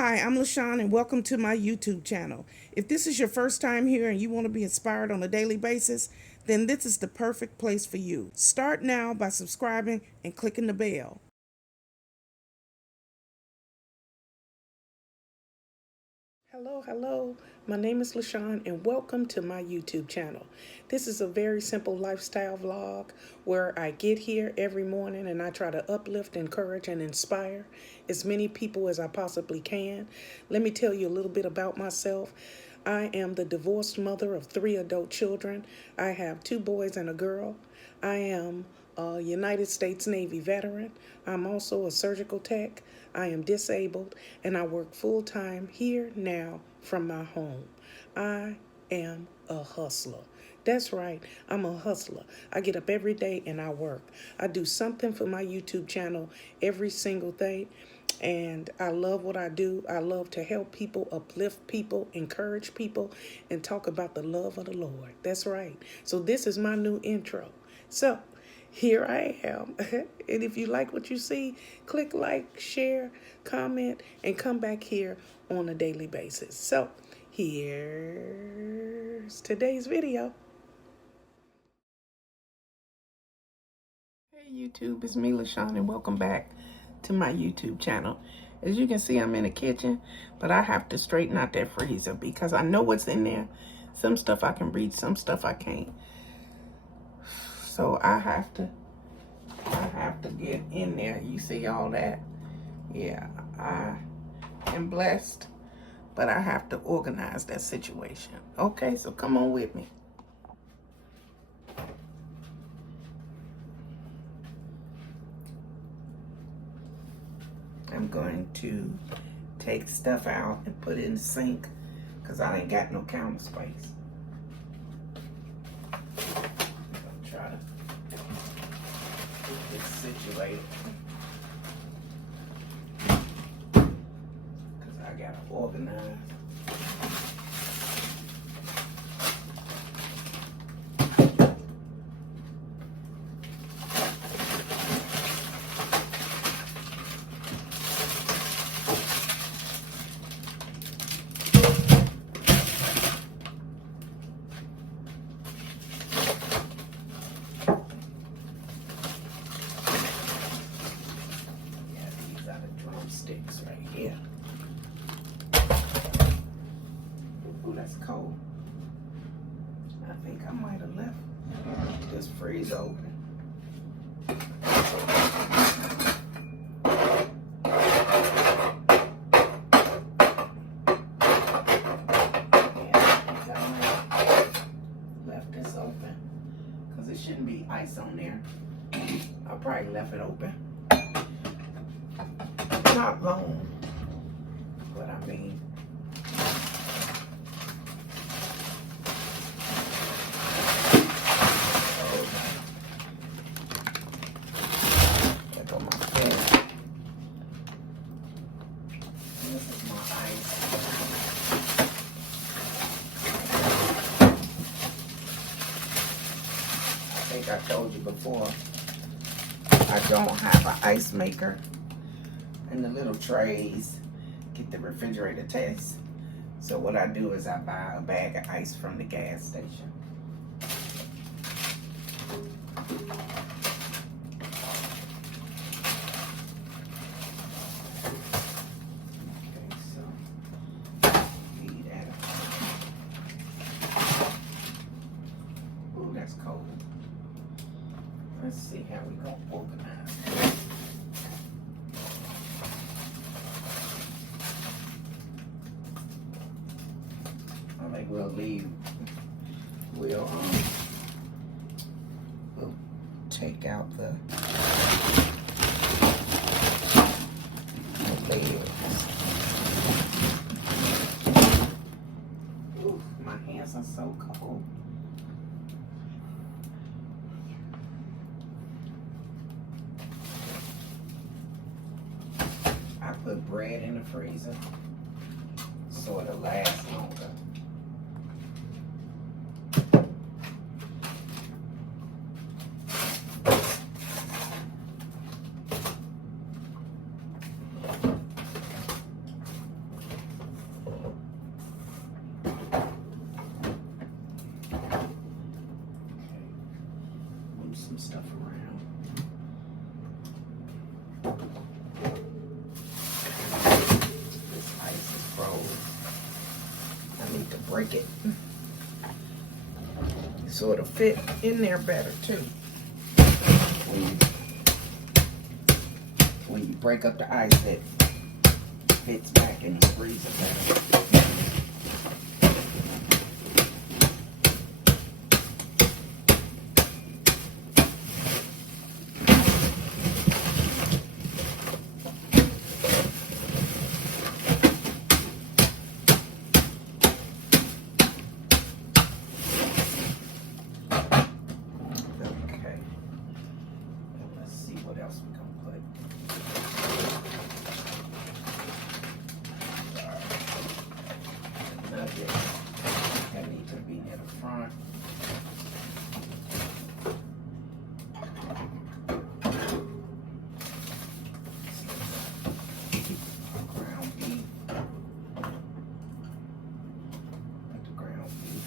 Hi, I'm Lashon and welcome to my YouTube channel. If this is your first time here and you want to be inspired on a daily basis, then this is the perfect place for you. Start now by subscribing and clicking the bell. Hello. My name is Lashon and welcome to my YouTube channel. This is a very simple lifestyle vlog where I get here every morning and I try to uplift, encourage, and inspire as many people as I possibly can. Let me tell you a little bit about myself. I am the divorced mother of 3 adult children. I have 2 boys and a girl. I am a United States Navy veteran. I'm also a surgical tech. I am disabled and I work full-time here now from my home. I am a hustler. That's right, I'm a hustler. I get up every day and I work. I do something for my YouTube channel every single day. And I love what I do. I love to help people, uplift people, encourage people, and talk about the love of the Lord. That's right. So this is my new intro. So here I am. And if you like what you see, click like, share, comment, and come back here on a daily basis. So here's today's video. Hey YouTube, it's me Lashon and welcome back to my YouTube channel. As you can see, I'm in the kitchen, but I have to straighten out that freezer because I know what's in there. Some stuff I can read, some stuff I can't. So I have to get in there. You see all that? Yeah, I am blessed, but I have to organize that situation. Okay, so come on with me. I'm going to take stuff out and put it in the sink because I ain't got no counter space. I'm gonna try to get this situated because I gotta organize. Sticks right here. Ooh, that's cold. I think I might have left this freeze open. Left this open because it shouldn't be ice on there. I probably left it open. Not long, but I mean, there go my phone. This is my ice. I think I told you before, I don't have an ice maker. And the little trays get the refrigerator test. So what I do is I buy a bag of ice from the gas station. Okay, so leave that. Ooh, that's cold. Let's see how we gonna organize it. We'll leave. We'll take out the layers. Ooh, my hands are so cold. I put bread in the freezer so it'll last longer. break it so it'll fit in there better too. When you break up the ice, it fits back in the freezer better. That needs to be near the front. Ground beef. Put the ground beef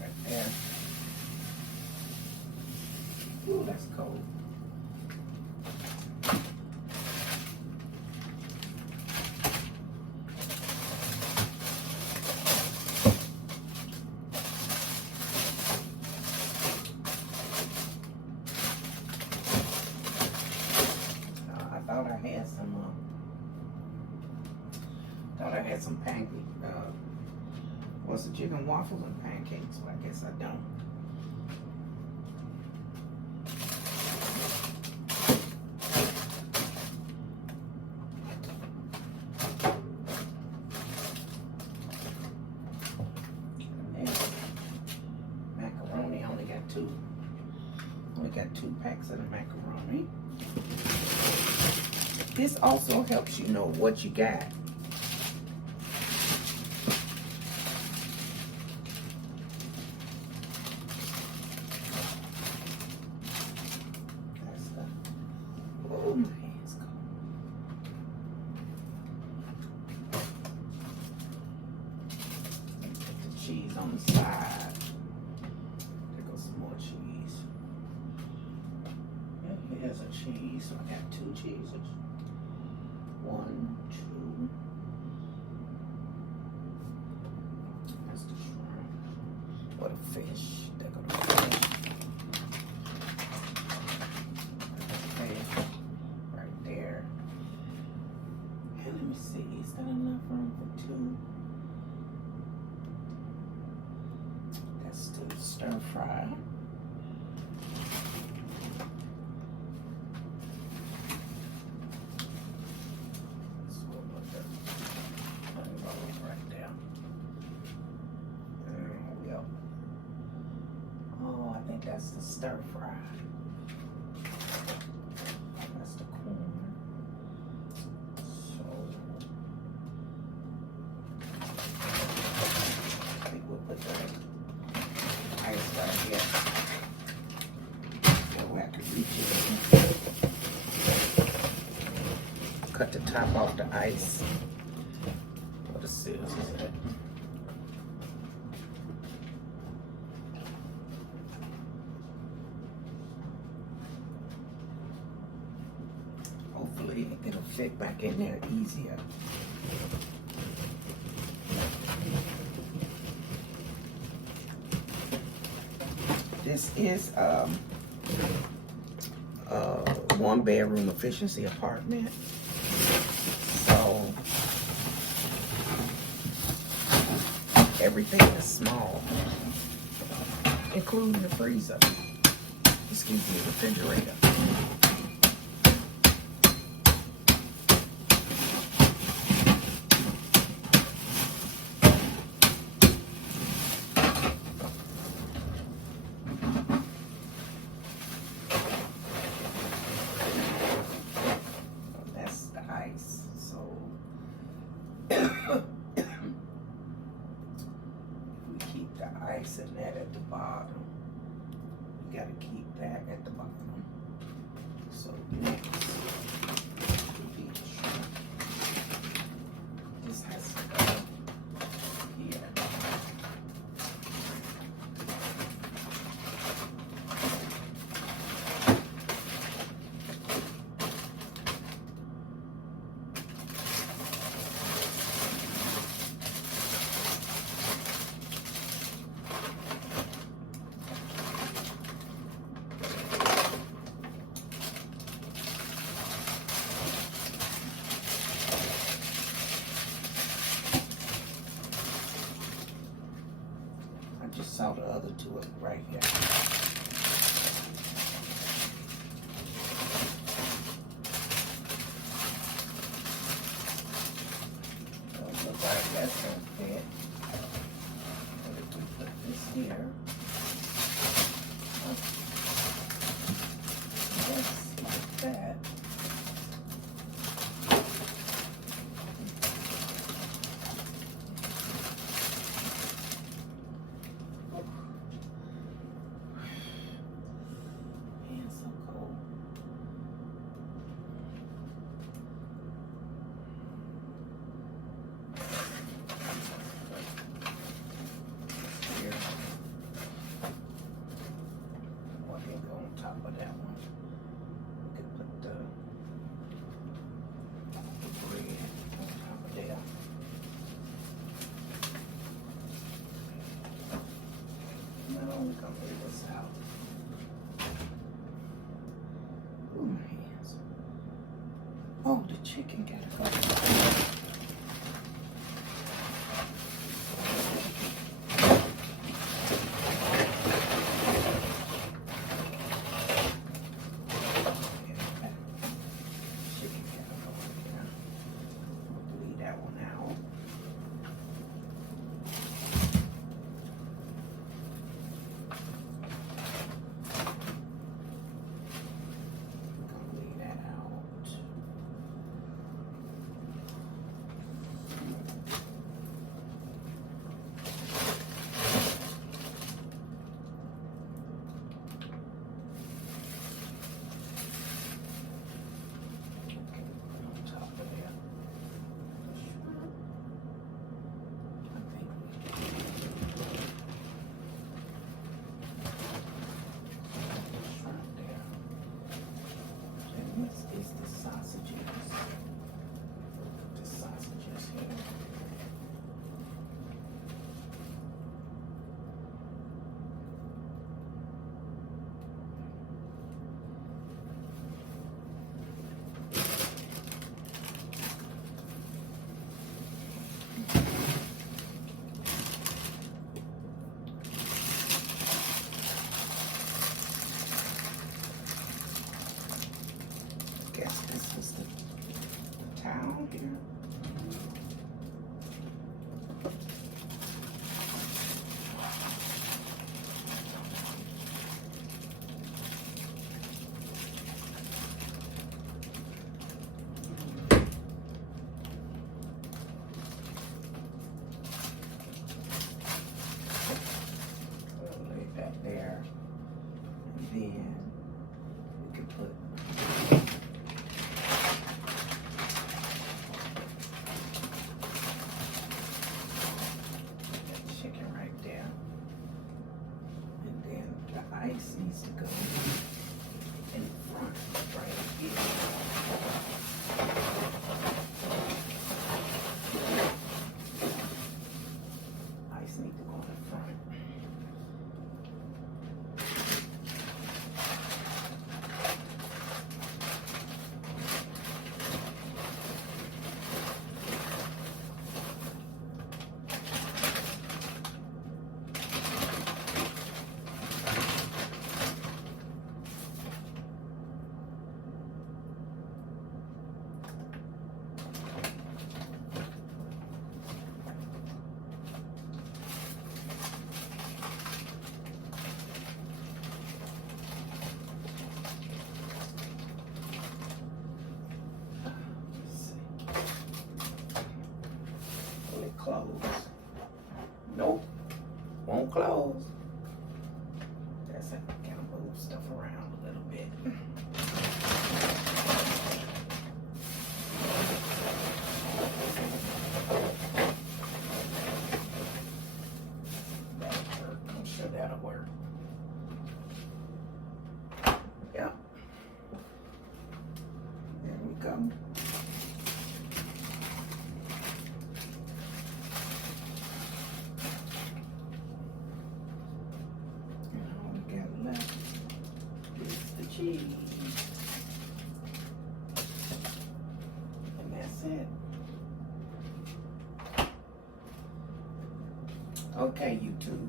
right there. Ooh, that's cold. Thought I had some pancakes. Was it chicken waffles and pancakes? Well, I guess I don't. And macaroni, I only got two. Only got 2 packs of the macaroni. This also helps you know what you got. Oh, my hand's cold. Put the cheese on the side. There goes some more cheese. And here's a cheese. So I got 2 cheeses. 1, 2. That's the shrimp. Or the fish. There goes the fish. Right there. And let me see, is that enough room for 2? That's still stir fry. So we'll put the honey rolls right there. There we go. Oh, I think that's the stir fry. That's the corn. So I think we'll put the ice right here so I can reach it. Cut the top off the ice. What the scissors is that? Hopefully it'll fit back in there easier. This is a 1-bedroom efficiency apartment. So everything is small, including the freezer. Excuse me, refrigerator. Ice and that at the bottom. You gotta keep that at the bottom. to it right here. Don't look like that's gonna fit. But if we put this here, just like that. We're gonna leave this out. Ooh, my hands. Oh, the chicken gotta go. Chicken gotta go in there. Leave that one out. Guess this was the towel here. We'll lay that there, and then we can put chicken right there. And then the ice needs to go in front right here. Ice needs to go in front. Close. Nope. Won't close. That's it. Gotta move stuff around a little bit. That'll work. I'm sure that'll work. Yep. There we go. Cheese. And that's it. Okay, YouTube.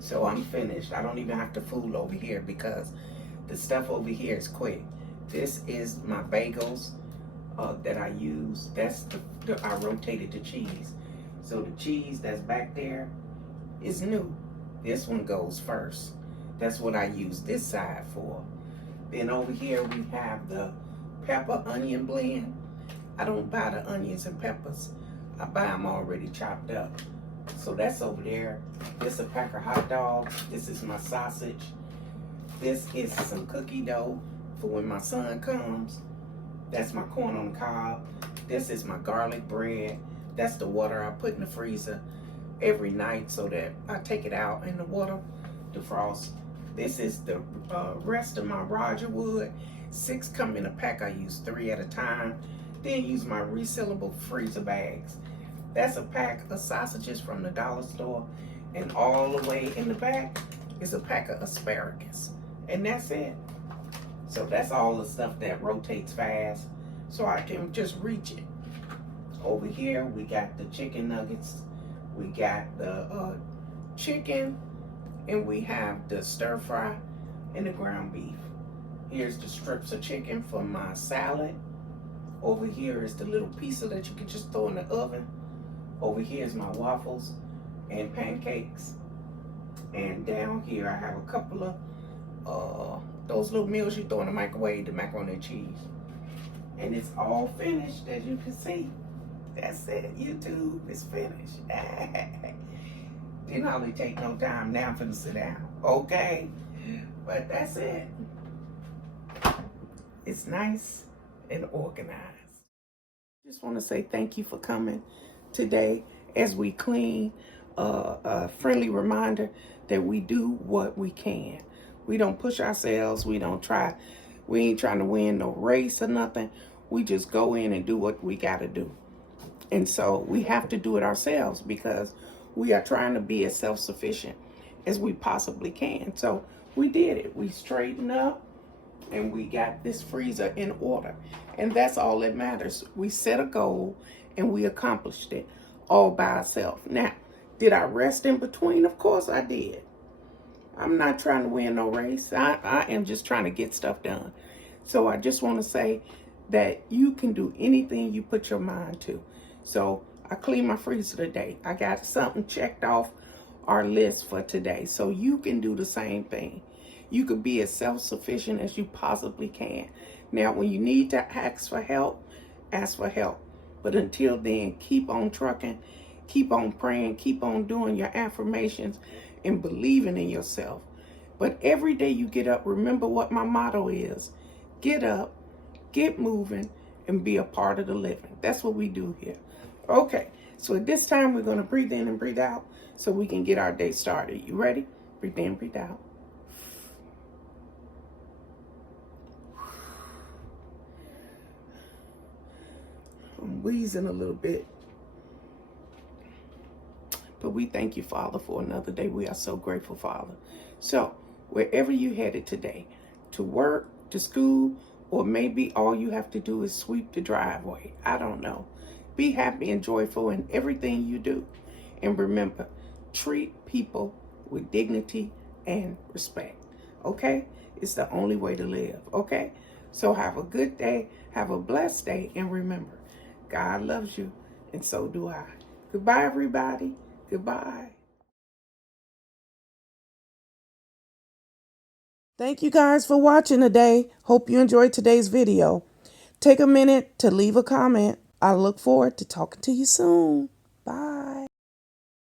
So I'm finished. I don't even have to fool over here because the stuff over here is quick. This is my bagels that I use. That's I rotated the cheese. So the cheese that's back there is new. This one goes first. That's what I use this side for. Then over here we have the pepper onion blend. I don't buy the onions and peppers. I buy them already chopped up. So that's over there. This is a pack of hot dogs. This is my sausage. This is some cookie dough for when my son comes. That's my corn on the cob. This is my garlic bread. That's the water I put in the freezer every night so that I take it out in the water, defrost. This is the rest of my Roger Wood. 6 come in a pack. I use 3 at a time. Then use my resealable freezer bags. That's a pack of sausages from the dollar store. And all the way in the back is a pack of asparagus. And that's it. So that's all the stuff that rotates fast so I can just reach it. Over here, we got the chicken nuggets. We got the chicken, and we have the stir fry and the ground beef. Here's the strips of chicken for my salad. Over here is the little pizza that you can just throw in the oven. Over here is my waffles and pancakes. And down here I have a couple of those little meals you throw in the microwave, the macaroni and cheese. And it's all finished, as you can see. That's it, YouTube, it's finished. Didn't hardly take no time. Now I'm finna sit down, okay? But that's it. It's nice and organized. Just want to say thank you for coming today as we clean. A friendly reminder that we do what we can. We don't push ourselves. We ain't trying to win no race or nothing. We just go in and do what we got to do. And so we have to do it ourselves because we are trying to be as self-sufficient as we possibly can. So we did it. We straightened up and we got this freezer in order. And that's all that matters. We set a goal and we accomplished it all by ourselves. Now, did I rest in between? Of course I did. I'm not trying to win no race. I am just trying to get stuff done. So I just want to say that you can do anything you put your mind to. So I cleaned my freezer today. I got something checked off our list for today. So you can do the same thing. You could be as self-sufficient as you possibly can. Now, when you need to ask for help, ask for help. But until then, keep on trucking, keep on praying, keep on doing your affirmations and believing in yourself. But every day you get up, remember what my motto is. Get up, get moving, and be a part of the living. That's what we do here. Okay, so at this time, we're going to breathe in and breathe out so we can get our day started. You ready? Breathe in, breathe out. I'm wheezing a little bit. But we thank you, Father, for another day. We are so grateful, Father. So, wherever you headed today, to work, to school, or maybe all you have to do is sweep the driveway. I don't know. Be happy and joyful in everything you do. And remember, treat people with dignity and respect. Okay? It's the only way to live. Okay? So have a good day. Have a blessed day. And remember, God loves you, and so do I. Goodbye, everybody. Goodbye. Thank you guys for watching today. Hope you enjoyed today's video. Take a minute to leave a comment. I look forward to talking to you soon. Bye.